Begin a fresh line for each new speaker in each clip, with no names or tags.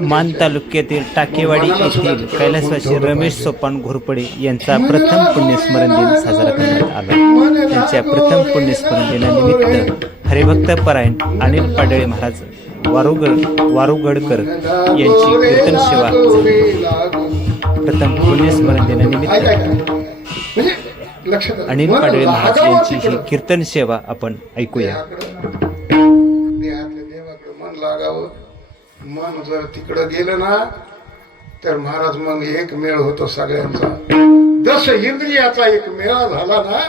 मान तालुक्यातील टाकेवाडी येथील कैलासवासी रमेश सोपान घोरपडे यांचा प्रथम पुण्यस्मरण दिन साजरा करण्यात आला. त्यांच्या प्रथम पुण्यस्मरण दिनानिमित्त हरिभक्त परायण अनिल पाडळे महाराज वारुगड वारुगडकर यांची कीर्तन सेवा प्रथम पुण्यस्मरण दिनानिमित्त
म्हणजे.
अनिल पाडळे महाराज यांची ही. कीर्तन सेवा आपण ऐकूया.
मन जर तिकडं गेलं ना तर महाराज मग एक मेळ होतो सगळ्यांचा. दश इंद्रियाचा एक मेळा झाला ना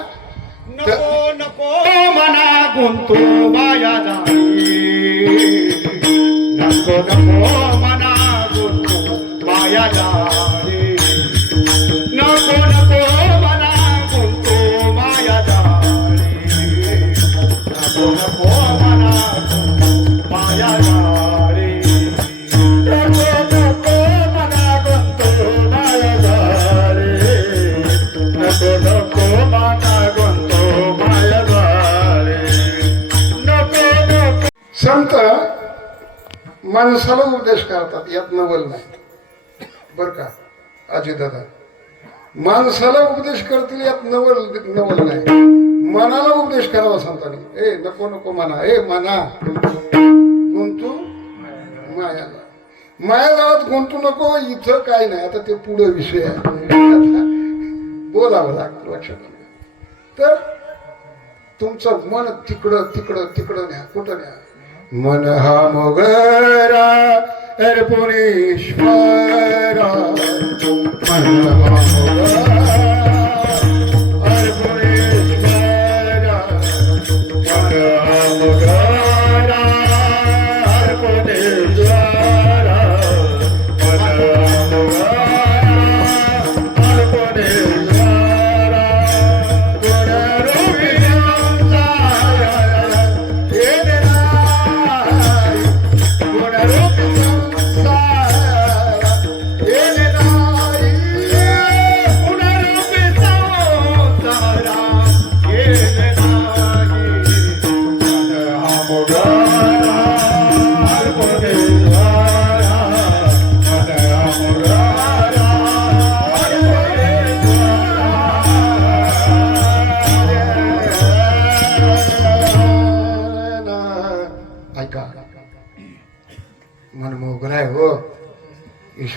नको नको. मना गुंतू माया नको नको मना गुंतू माया
संत माणसाला उपदेश करतात यात नवल नाही. बर का अजय दादा? माणसाला उपदेश करतील यात नवल नवल नाही. मनाला उपदेश करावा संतांनी ए नको नको म्हणा ए मना. गुंतू मायाला. माया गावात गुंतू नको इथं काय नाही. आता ते पुढे विषय आहे. बोलावं लागतं लक्षात तर तुमचं मन तिकडं तिकडं तिकडं न्या कुठं न्या. मन हा मोगरा अर्पणेश्वरा मन हा मोगरा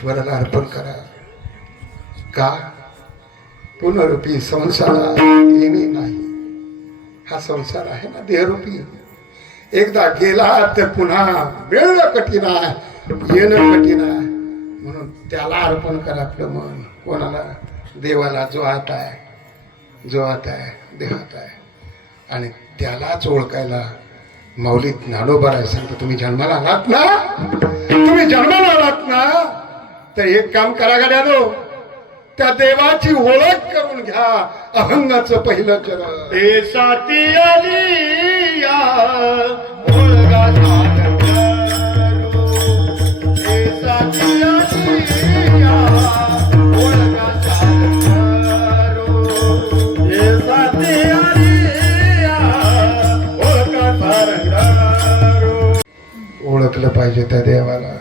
ईश्वराला अर्पण करा. का? पुनरुपी संसारा येणे नाही. हा संसार आहे ना देहरूपी. एकदा गेला तर पुन्हा मिळणं कठीण आहे येणं कठीण आहे. म्हणून त्याला अर्पण करा आपलं मन. कोणाला? देवाला जो हात आहे. जो हात आहे देहात आहे. आणि त्यालाच ओळखायला माऊलीत ज्ञानोबा आहे सांगतो तुम्ही जन्माला आलात ना? तुम्ही जन्माला आलात ना? तर एक काम करा गड्यानो त्या देवाची ओळख करून घ्या अहंगाचं पहिलं चरण
करू. देशाती आली या.
ओळखलं पाहिजे त्या देवाला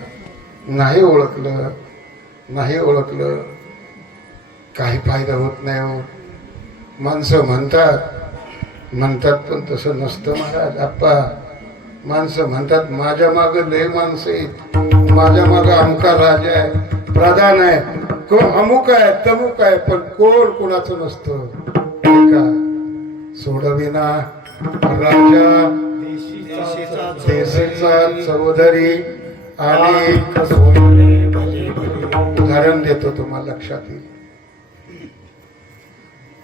नाही ओळखलं नाही ओळखलं. काही फायदा होत नाही हो. माणसं म्हणतात. म्हणतात पण तसं नसतं महाराज. आप्पा माणसं म्हणतात माझ्या मागं लय माणसं आहेत. माझ्या मागं अमका राजा आहे. प्रधान आहे. कोण अमुक आहे तमुक आहे पण कोण कोणाचं नसतं. ऐका. सोडविना राजा देशीचा चौधरी आणि उदाहरण देतो तुम्हाला लक्षात येईल.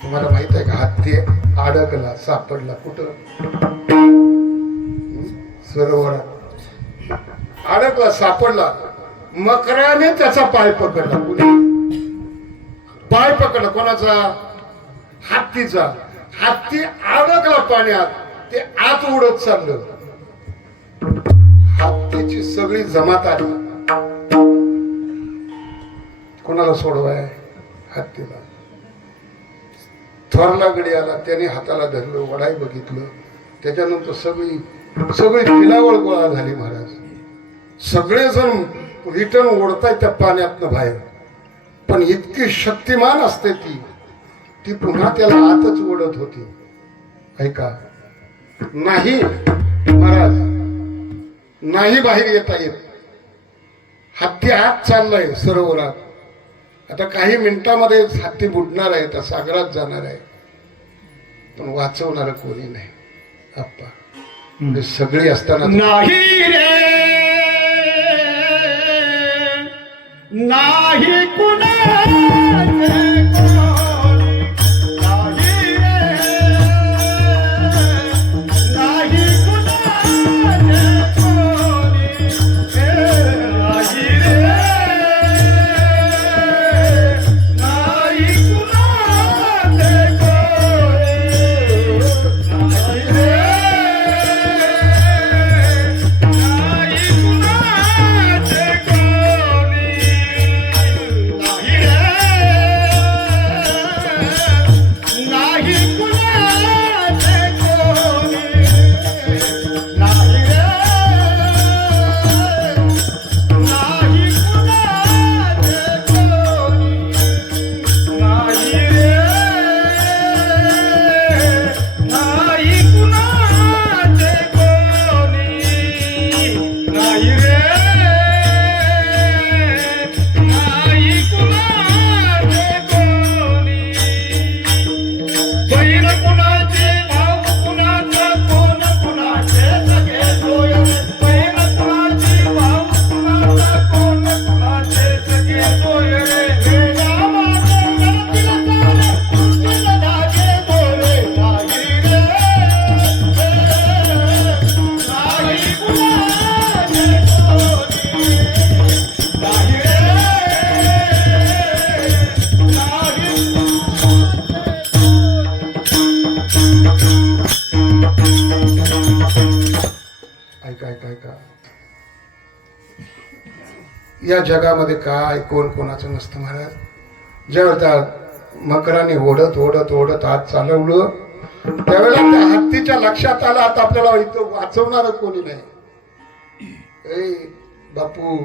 तुम्हाला माहीत आहे का? हत्ती अडकला सापडला. कुठं? सरोवरात अडकला सापडला. मकराने त्याचा पाय पकडला. कुणी? पाय पकडला. कोणाचा? हत्तीचा. हत्ती अडकला पाण्यात. ते आत उडत चाललं. हत्तीची सगळी जमात आली. कोणाला सोडवाय? हत्तीला. थोरला गडी आला त्याने हाताला धरलं वडाई बघितलं. त्याच्यानंतर सगळी सगळी पिलावळ गोळा झाली महाराज. सगळेजण रिटर्न ओढताय त्या पाण्यातनं बाहेर. पण इतकी शक्तिमान असते ती ती पुन्हा त्याला आतच ओढत होती. ऐका. नाही महाराज. नाही बाहेर येता येत. हत्ती आत चाललाय सरोवरात. आता काही मिनिटामध्ये हत्ती बुडणार आहे त्या सागरात जाणार आहे. पण वाचवणार कोणी नाही. आप्पा. हे सगळी असताना
नाही रे. नाही कोणी.
जगामध्ये काय कोण कोणाचं नसतं महाराज. ज्यावेळेला त्या मकराने ओढत ओढत ओढत हात चालवलं त्यावेळेला त्या हत्तीच्या लक्षात आलं आता आपल्याला इथं वाचवणार कोणी नाही. ए बापू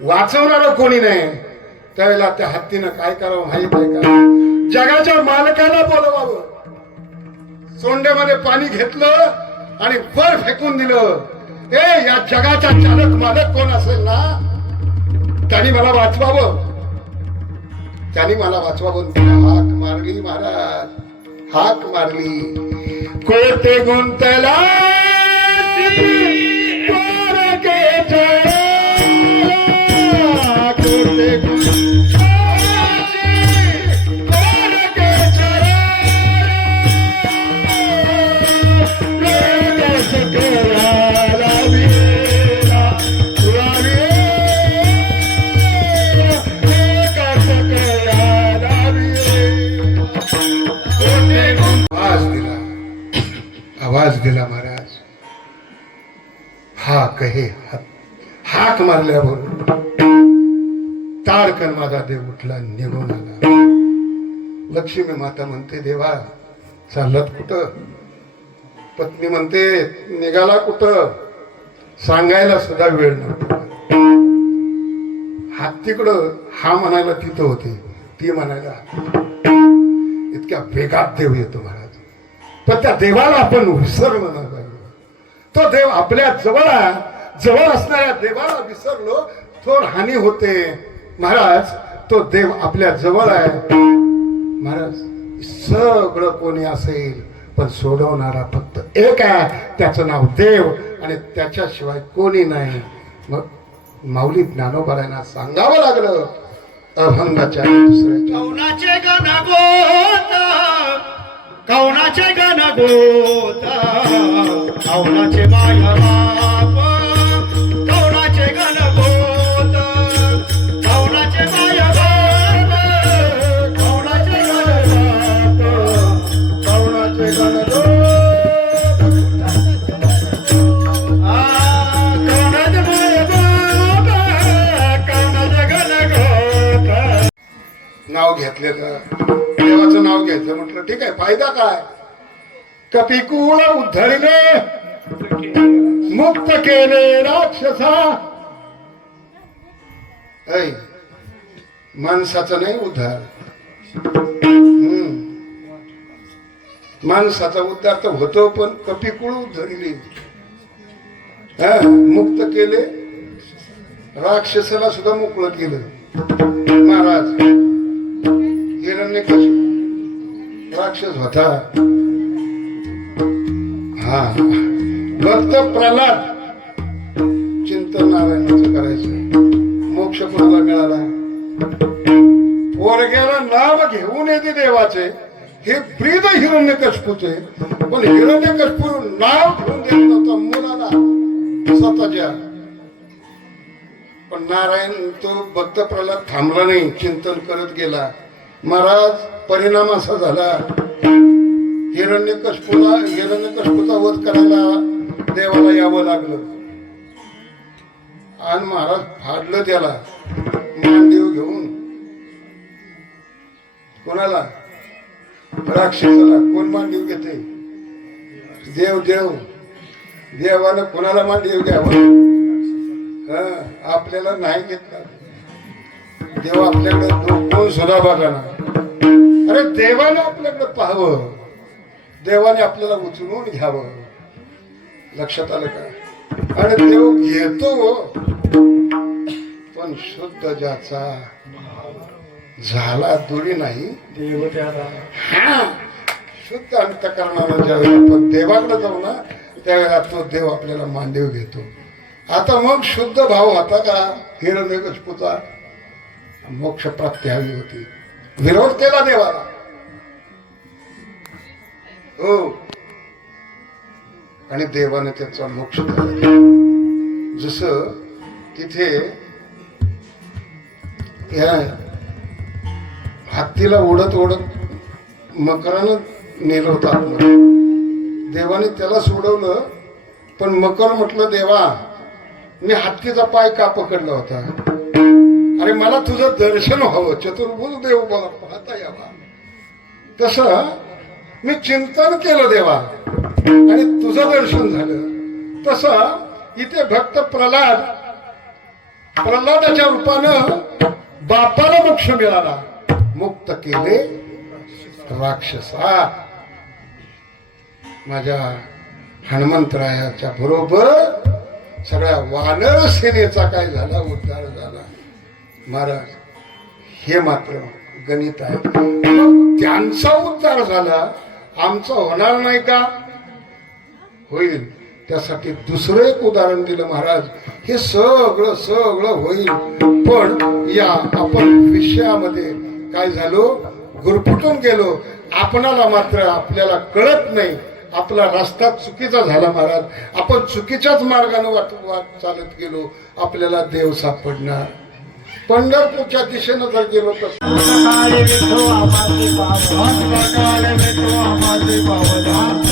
वाचवणार कोणी नाही. त्यावेळेला त्या हत्तीनं काय करावं माहीत आहे का? जगाच्या मालकाला बोलवावं. सोंड्यामध्ये पाणी घेतलं आणि वर फेकून दिलं. ए या जगाचा चालक मालक कोण मला वाचवावं. त्यांनी मला वाचवावं. हाक मारली महाराज. हाक मारली. कोटे गुंतला. मारल्यावर ताडकन माझा देव उठला निघून आला. लक्ष्मी माता म्हणते देवा चालत कुठं? पत्नी म्हणते निघाला कुठं? सांगायला सुद्धा वेळ नव्हता. हात तिकडं हा म्हणायला तिथं होते ती म्हणायला इतक्या वेगात देव येतो महाराज. पण त्या देवाला आपण विसरलं ना पाहिजे. तो देव आपल्या जवळ आहे. जवळ असणाऱ्या देवाला विसरलो थोड हानी होते. महाराज तो देव आपल्या जवळ आहे. महाराज सगळं कोणी असेल पण सोडवणारा फक्त एक आहे. त्याचं नाव देव आणि त्याच्याशिवाय कोणी नाही. मग माऊली ज्ञानोबरांना सांगावं लागलं. अभंगाच्या दुसऱ्याच्या
गण गोत कौनाचे गण गोत कौनाचे माया
कपिकुळ उद्धरले मुक्त केले राक्षसा. ऐ माणसाचं नाही उद्धार. हम्म. माणसाचा उद्धार तर होतो पण कपिकुळ उद्धरली मुक्त केले राक्षसाला सुद्धा मोकळं केलं. महाराज हिरण्य राक्षस होता. हा भक्त प्रल्हाद. चिंतन नारायणाचं करायचं? मोक्ष कोणाला मिळाला? पोरग्याला नाव घेऊन येते देवाचे. हे प्रीत हिरण्य कशपूचे पण हिरण्य कशपू नाव घेऊन देत नव्हता मुलाला. स्वतःच्या. पण नारायण तो भक्त प्रल्हाद थांबला नाही. चिंतन करत गेला. महाराज परिणाम असा झाला. हिरण्य कशपूला हिरण्य कशपूचा वध करायला देवाला यावं लागलं. आणि महाराज फाडलं त्याला. मांडीव घेऊन. कोणाला? राक्षसाला. कोण मांडीव घेते? देव देव. देवानं कोणाला मांडीव घ्यावं? हा, आपल्याला नाही घेतला. देव आपल्याकडे कोण सुद्धा बघा ना. अरे देवाने आपल्याकडे पाहावं. देवाने आपल्याला उचलून घ्यावं. लक्षात आलं का? आणि देव घेतो पण शुद्ध ज्याचा झाला दुरी नाही
देव त्याला
हा शुद्ध अंतकरणानं ज्यावेळेला आपण देवाकडे जाऊ ना त्यावेळेला तो देव आपल्याला मानदेव घेतो. आता मग शुद्ध भाव होता का? हिरण्यकशपूचा मोक्ष प्राप्ती हवी होती. विरोध केला देवाला. हो. आणि देवाने त्याचा मोक्ष जस तिथे या हत्तीला ओढत ओढत मकरानं नेलं होतं देवाने त्याला सोडवलं पण मकर म्हटलं देवा मी हत्तीचा पाय का पकडला होता? अरे मला तुझं दर्शन व्हावं चतुर्भुज देव मला पाहता यावा. तसं मी चिंतन केलं देवा. आणि तुझं दर्शन झालं. तस इथे भक्त प्रल्हाद प्रल्हादाच्या रूपानं बापाला मोक्ष मिळाला. मुक्त केले राक्षसा. माझ्या हनुमंतरायाच्या बरोबर सगळ्या वानर सेनेचा काय झाला उद्धार झाला. महाराज हे मात्र गणित आहे. त्यांचा उद्धार झाला. आमचं होणार नाही का? होईल. त्यासाठी दुसरं एक उदाहरण दिलं महाराज. हे सगळं सगळं होईल. पण या आपण विषयामध्ये काय झालो? गुरफुटून गेलो. आपणाला मात्र आपल्याला कळत नाही. आपला रस्ता चुकीचा झाला महाराज. आपण चुकीच्याच मार्गाने वाट वाट चालत गेलो. आपल्याला देव सापडणार. पंढरपूरच्या दिशेनं जर गेलो तर.
काळे विठो आम्हाचे पावन काळे विठो पावन